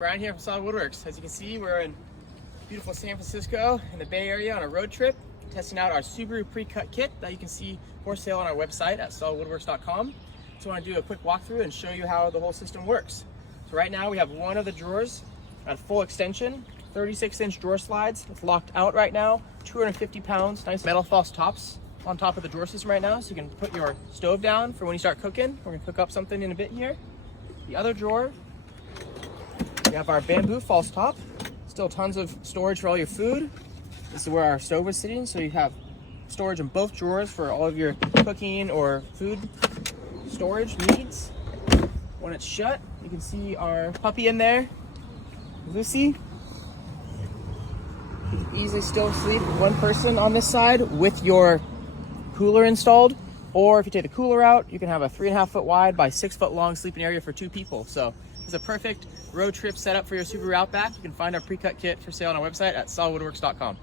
Brian here from Solid Woodworks. As you can see, we're in beautiful San Francisco in the Bay Area on a road trip, testing out our Subaru PreCut kit that you can see for sale on our website at solidwoodworks.com. So I want to do a quick walkthrough and show you how the whole system works. So right now we have one of the drawers at full extension, 36-inch drawer slides. It's locked out right now, 250 pounds, nice metal false tops on top of the drawer system right now, so you can put your stove down for when you start cooking. We're gonna cook up something in a bit here. The other drawer, we have our bamboo false top. Still tons of storage for all your food. This is where our stove is sitting, so you have storage in both drawers for all of your cooking or food storage needs. When it's shut, you can see our puppy in there, Lucy. You can easily still sleep one person on this side with your cooler installed, or if you take the cooler out, you can have a 3.5 foot wide by 6 foot long sleeping area for 2 people. So it's a perfect road trip setup for your Subaru Outback. You can find our PreCut kit for sale on our website at solidwoodworks.com.